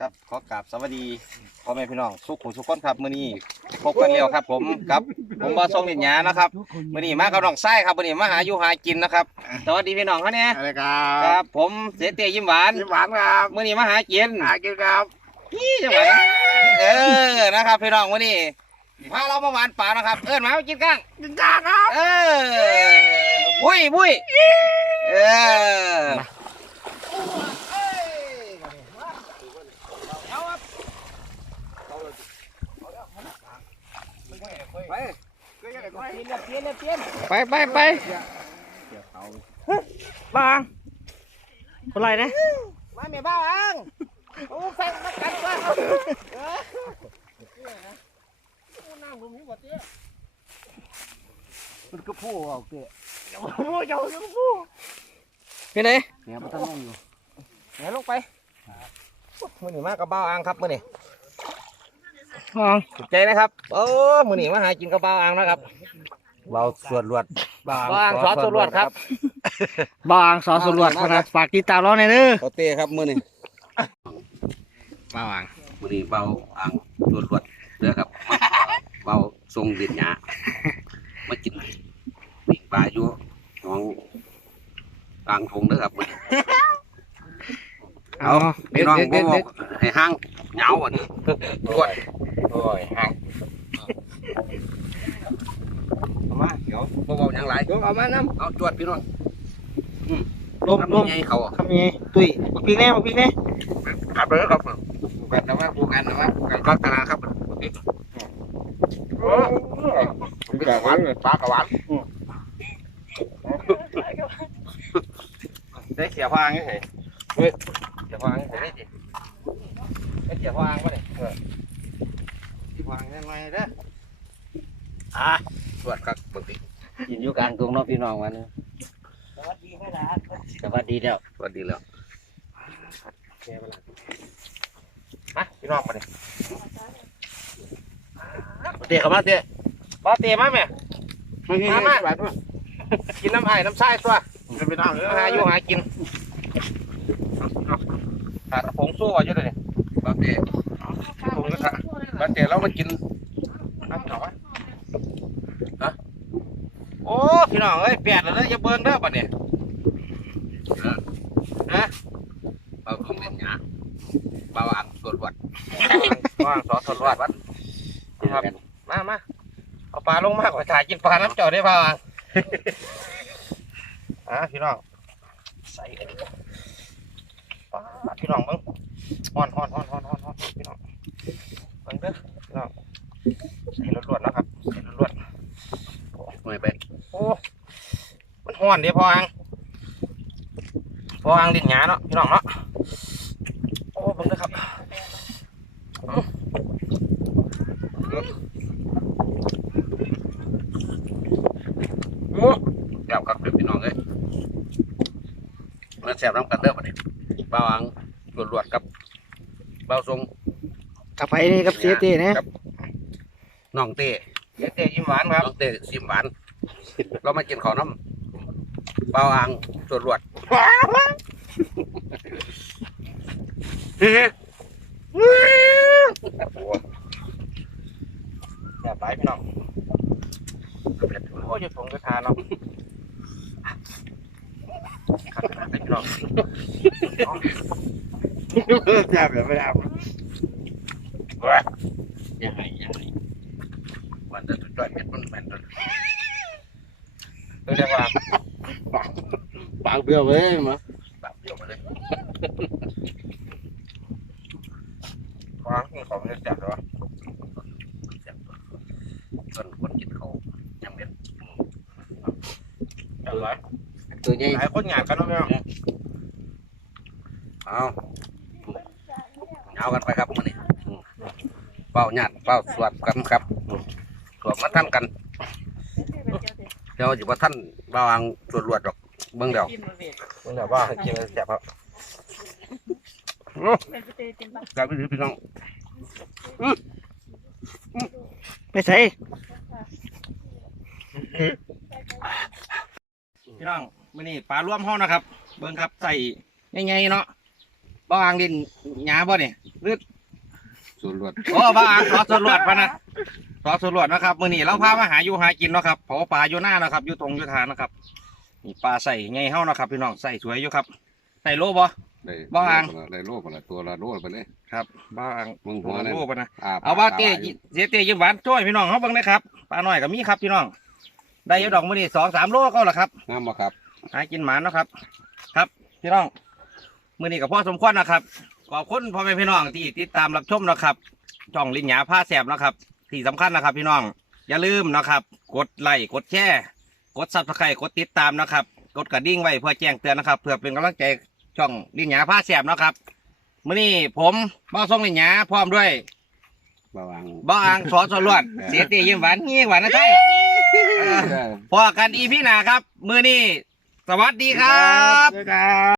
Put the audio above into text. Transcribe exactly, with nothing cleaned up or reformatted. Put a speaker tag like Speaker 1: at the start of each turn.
Speaker 1: ครับขอกราบสวัสดีพ่อแม่พี่น้องสุขทุกคนครับมื้อนี้พบกันแล้วครับผมกับผมบ่ทรงเด่นหยานะครับมื้อนี้มากับน้องไส้ครับมื้อนี้มาหาอยู่หากินนะครับสวัสดีพี่น้องเขาเนี่ย
Speaker 2: อะไรครั
Speaker 1: ครับ บผมเสยเตี้ยยิ้มหวาน
Speaker 2: ยิ้มหวานครับ
Speaker 1: มื้อนี้มาหากิน
Speaker 2: หากินครับ
Speaker 1: นี่จังหวะเออนะครับพี่น้องมื้อนี้พาเรามาหวานป่านะครับเอิ้นมากินก้าง
Speaker 2: กินกาครับ
Speaker 1: เออบุ้ยบุ้ยเออไปไปไปบางคนไรนะมาเมียบ้าอังโอ้แฟนมากันตัวเขาน้ำผมมีบ่เตี้ยมันก็พูเอาเตี้ยเจ้าพูเจ้าเจ้าพูเป็นไงเนี่ยมันต้องลงอยู่เนี่ยลงไปมือหนีมากกับบ้าอังครับมือหนีถูกใจนะครับโอ้มือหนีมาหากินกับบ้าอังนะครับเบาสวดรวดบ้าอังสอสวดรวดครับ
Speaker 3: บางสอนสำรวจนะฝากติดตามเราในอยเด้อ
Speaker 1: โอเต้ครับมือนี่
Speaker 4: เบาอ่างมือนี้เบาอ่างรวดรวดเด้อครับเบาทรงเด็ดหยามากินปิ่งปลาอยู่หนองกลางทงเด้อครับมื้อนี้เอาพี่น้องบ่บอกให้ห้างเหงาอ่ะนี่รวด
Speaker 1: โอ้ยห่างเอามาเดี๋ยว
Speaker 4: บ่บอกหยังหลาย
Speaker 1: ยกเอามาน้ำ
Speaker 4: เอาจวดพี่น้อง
Speaker 3: ลมลม
Speaker 4: ทำยังไงเขา
Speaker 3: ทำยังไงตุ้ยมาปีกแน่มาปีกแน่
Speaker 4: ครับเด้อครับ
Speaker 1: ผูกันนะว่าผูกันนะว่าผูกัน
Speaker 4: ก็ตลาดครับ
Speaker 1: ผูกันหวานปลากระหวานได้เขียวฟางนี่เหรอเฮ้ยเขียวฟางนี่เหรอนี่ดิได้เขียวฟางป่ะเนี่ยเขียวฟางยังไงเด้อ
Speaker 4: อ่ะจวดครับปกติ
Speaker 3: กินอยู่กลางตรงเนาะพี่น้องวันนี้สวัสดีไม่ละสวัสดีเด้อ
Speaker 4: สวัสดีแล้ว
Speaker 1: มาพี่น้องมาดิ
Speaker 4: เตะเข้ามาเตะ
Speaker 1: บอเตะมาแม่มามากินน้ำไอ้น้ำทรายตัวจะไปนั่งหาอยู่หากินขาดผงสู้อยู่เลย
Speaker 4: บาเตะ
Speaker 1: ผงก็ขาด
Speaker 4: บาเตะเรามากิน
Speaker 1: น้ำหนาวฮะโอ้พี่น้องเอ้ยแปดแล้วอย่าเบิ่งเด้อบัดนี้ฮะ
Speaker 4: เบาทรงเด็ดหยาเบาอ่างรวดรวด
Speaker 1: ว่างสอทนวัดวัดครับมามาเอาปลาลงมากกว่าถ่ายกินปลาน้ำจ่อได้ป่าวอ่ะพี่น้องใส่กันปลาพี่น้องมึงฮ้อนฮ้อนฮ้อนฮ้อนฮ้อนฮ้อนพี่น้องเบิ่งเด้อพี่น้องใส่รวดๆนะครับใส่รวด
Speaker 4: ไม่ไป
Speaker 1: ๆโอ้มันฮ้อนเดี๋ยวพออังพออังดินหยาเนาะพี่น้องเนาะโอ้เบิ่งเด้อครับโอ้
Speaker 4: แซ่บครับเด็กพี่น้องเอ้ยมาแซ่บน้ำกันเด้อบัดนี้เบาอ่างรวดรวดกับเบาทรง
Speaker 3: กลับไปนี่กับเสียเต้นะ
Speaker 4: น้องเต้
Speaker 1: เดี๋ยวเจ๊ยิ้มหวานครับ
Speaker 4: น้องเต้ซิมหวานเรามากินข้าวน้ำเบาอ่างรวดรวดเฮ้ย
Speaker 1: อย่าไปพี่น้องโอ้ยผมก็ทานเนาะขัดขนาดไหนพี่น้อง
Speaker 2: แซ่บแบบไม่ได้
Speaker 4: ยังไงยังไงมันจะจ่อยเม็ดมันแม่นจน
Speaker 1: เรียกว่า
Speaker 2: ปากเบี้ยวเลยมั้ย
Speaker 4: แบบเดียวมาเลย
Speaker 1: วางของจะจัดหรอ
Speaker 4: แซ่บตัวคนคนกินเขายังเม็ด
Speaker 1: จัดไร
Speaker 4: ตัวใหญ่
Speaker 1: หลายคนอยากกันนะพี่น้อง
Speaker 4: เอาเอากันไปครับมื้อนี้เป้าหยาดเป้าสวดกันครับสวดมาท่านกันเดี๋ยวอยู่ว่าท่านเบาอ่างรวดรวดหรอกเบิ่งเดี๋ยว
Speaker 1: มันแบบว่ากินแซ่บครับ
Speaker 4: กลายเป็นพี่น้อง
Speaker 3: ไม่ใช่
Speaker 1: พี่น้องมื้อนี้ปลาร่วมห้องนะครับ เบิ่งครับใส่ง่ายๆเนาะบ่อ่างดินหยาบ่เนี่ย
Speaker 4: ส่วนรวด
Speaker 1: โอ้บ้าอ่างสอสรวดพะนะสอสรวดนะครับมื้อนี้เราพามาหาอยู่หากินเนาะครับเผาปลาอยู่หน้านะครับอยู่ตรงอยู่ทานนะครับนี่ปลาใส่ไงเฮานะครับพี่น้องใส่สวยอยู่ครับใส่โลบ่
Speaker 4: ได้
Speaker 1: บ้าอ่าง
Speaker 4: ได้โลกละตัวละโลไปเลย
Speaker 1: ครับบ้าอ่าง
Speaker 4: มึงหัวเลย
Speaker 1: โลปะนะ
Speaker 4: อ่
Speaker 1: เอาว่าเต้
Speaker 4: ปลอยู่
Speaker 1: เสียเต้ยิ้มหวานช่วยพี่น้องเขาเบิ่งได้ครับปลาหน่อยก็มีครับพี่น้องได้อยดอกมื้อนี้สองสามโลก็ละครับ
Speaker 4: งามบ่ครับ
Speaker 1: หากินหมาเนาะครับ ครับพี่น้องมื้อนี้ก็พอสมควรนะครับขอบคุณพ่อแม่พี่น้องที่ติดตามรับชมนะครับช่องลิ้นหยาผ้าแสบนะครับที่สำคัญนะครับพี่น้องอย่าลืมนะครับ กดไลค์กดแชร์กดซับสไครต์กดติดตามนะครับกดกระดิ่งไว้เพื่อแจ้งเตือนนะครับ เพื่อเป็นกำลังใจช่องลิ้นหยาผ้าแสบนะครับมื้อนี้ผมบ้าส่งลิ้นหยาพร้อมด้วย
Speaker 4: บ่าวาง
Speaker 1: บ้าอ่างสอนสลวดเสียเตียิ้มหวานเงี้ยหวานนะท่านพอกันอีพี่หนาครับ มือนี้สวัสดีครับ
Speaker 2: ครับ